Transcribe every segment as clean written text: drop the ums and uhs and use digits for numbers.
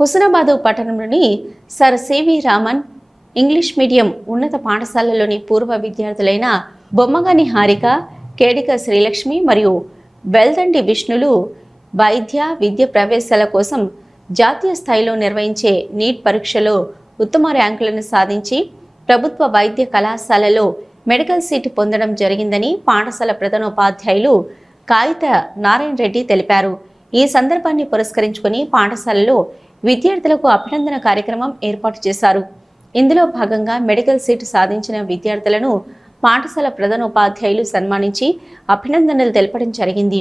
హుస్నాబాద్ పట్టణంలోని sir CV Raman English medium ఉన్నత పాఠశాలలోని పూర్వ విద్యార్థులైన బొమ్మగాని హారిక, కేడిక శ్రీలక్ష్మి మరియు వెల్దండి విష్ణులు విద్య ప్రవేశాల కోసం జాతీయ స్థాయిలో నిర్వహించే నీట్ పరీక్షలో ఉత్తమ ర్యాంకులను సాధించి ప్రభుత్వ వైద్య కళాశాలలో మెడికల్ సీటు పొందడం జరిగిందని పాఠశాల ప్రధానోపాధ్యాయులు కాయిత నారాయణ రెడ్డి తెలిపారు. ఈ సందర్భాన్ని పురస్కరించుకుని పాఠశాలలో విద్యార్థులకు అభినందన కార్యక్రమం ఏర్పాటు చేశారు. ఇందులో భాగంగా మెడికల్ సీటు సాధించిన విద్యార్థులను పాఠశాల ప్రధానోపాధ్యాయులు సన్మానించి అభినందనలు తెలపడం జరిగింది.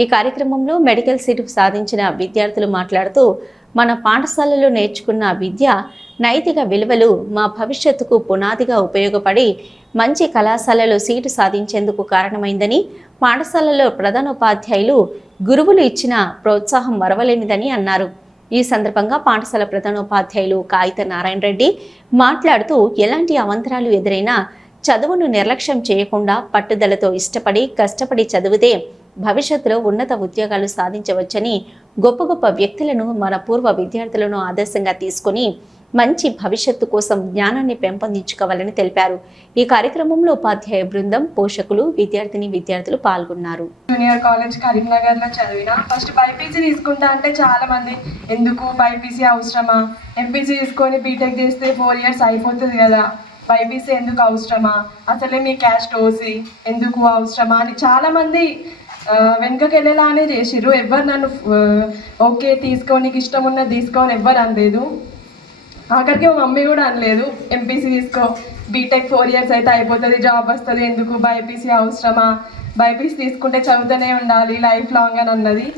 ఈ కార్యక్రమంలో మెడికల్ సీటు సాధించిన విద్యార్థులు మాట్లాడుతూ, మన పాఠశాలలో నేర్చుకున్న విద్య, నైతిక విలువలు మా భవిష్యత్తుకు పునాదిగా ఉపయోగపడి మంచి కళాశాలలో సీటు సాధించేందుకు కారణమైందని, పాఠశాలలో ప్రధానోపాధ్యాయులు గురువులు ఇచ్చిన ప్రోత్సాహం మరవలేనిదని అన్నారు. ఈ సందర్భంగా పాఠశాల ప్రధానోపాధ్యాయులు కాయిత నారాయణ రెడ్డి మాట్లాడుతూ, ఎలాంటి అవంతరాలు ఎదురైనా చదువును నిర్లక్ష్యం చేయకుండా పట్టుదలతో ఇష్టపడి కష్టపడి చదివితే భవిష్యత్తులో ఉన్నత ఉద్యోగాలు సాధించవచ్చని, గొప్ప గొప్ప వ్యక్తులను మన పూర్వ విద్యార్థులను ఆదర్శంగా తీసుకుని మంచి భవిష్యత్తు కోసం జ్ఞానాన్ని పెంపొందించుకోవాలని తెలిపారు. ఈ కార్యక్రమంలో ఉపాధ్యాయ బృందం, పోషకులు, విద్యార్థులు పాల్గొన్నారు. జూనియర్ కాలేజ్ కరీంనగర్ లో చదివిన. ఫస్ట్ బైపీసీ తీసుకుంటా అంటే చాలా మంది ఎందుకు బైపీసీ అవసరమా, ఎంపీసీ తీసుకొని బీటెక్ చేస్తే 4 years అయిపోతుంది కదా, బైపీసీ ఎందుకు అవసరమా, అసలే మీ క్యాస్ట్ ఓసీ ఎందుకు అవసరమా అని చాలా మంది వెనుకకి వెళ్ళేలానే చేసిర్రు. ఎవ్వరు నన్ను ఓకే తీసుకో, నీకు ఇష్టం ఉన్నది తీసుకోని ఎవ్వరు అనలేదు. ఆఖరికి మా మమ్మీ కూడా అనలేదు ఎంపీసీ తీసుకో, బీటెక్ 4 years అయితే అయిపోతుంది, జాబ్ వస్తుంది, ఎందుకు బైపీసీ అవసరమా, బైపీసీ తీసుకుంటే చదువుతూనే ఉండాలి లైఫ్ లాంగ్ అని అన్నది.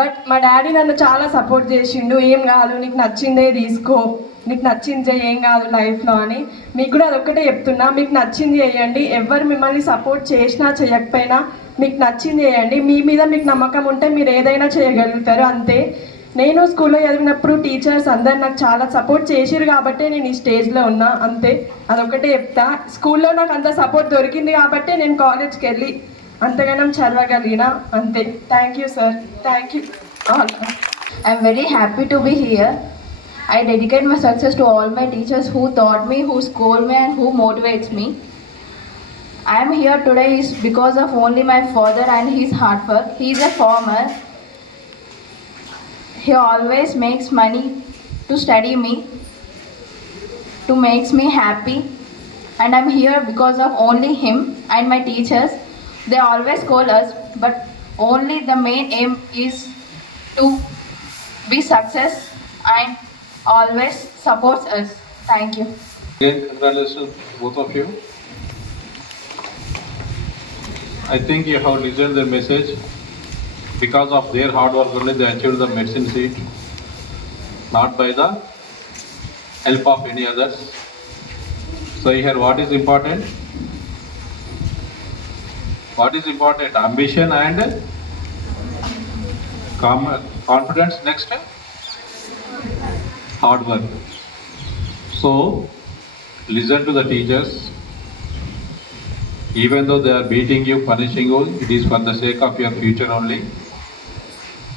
బట్ మా డాడీ నన్ను చాలా సపోర్ట్ చేసిండు. ఏం కాదు, నీకు నచ్చిందే తీసుకో, నీకు నచ్చింది ఏం కాదు లైఫ్లో అని. మీకు కూడా అదొక్కటే చెప్తున్నా, మీకు నచ్చింది చేయండి. ఎవరు మిమ్మల్ని సపోర్ట్ చేసినా చేయకపోయినా మీకు నచ్చింది చేయండి. మీ మీద మీకు నమ్మకం ఉంటే మీరు ఏదైనా చేయగలుగుతారు, అంతే. నేను స్కూల్లో చదివినప్పుడు టీచర్స్ అందరు నాకు చాలా సపోర్ట్ చేసిరు కాబట్టి నేను ఈ స్టేజ్లో ఉన్నా, అంతే. అదొకటే చెప్తా. స్కూల్లో నాకు అంత సపోర్ట్ దొరికింది కాబట్టి నేను కాలేజ్కి వెళ్ళి అంతగానం చదవగలిగిన, అంతే. Thank you sir, thank you all. I'm very happy to be here. I dedicate my success to all my teachers who taught me, who scold me and who motivates me. I am here today is because of only my father and his hard work. He is a farmer. He always makes money to study me, to makes me happy, and I'm here because of only him and my teachers. They always call us, but only the main aim is to be success and always supports us. Thank you. Again, congratulations both of you. I think you have listened the message. Because of their hard work only they achieved the medicine seat, not by the help of any others. So here what is important? What is important? Ambition and confidence. Next, hard work. So listen to the teachers. Even though they are beating you, punishing you, it is for the sake of your future only.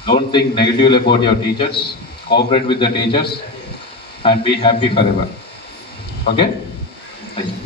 Don't think negatively about your teachers. Cooperate with the teachers and be happy forever. Okay? Thank you.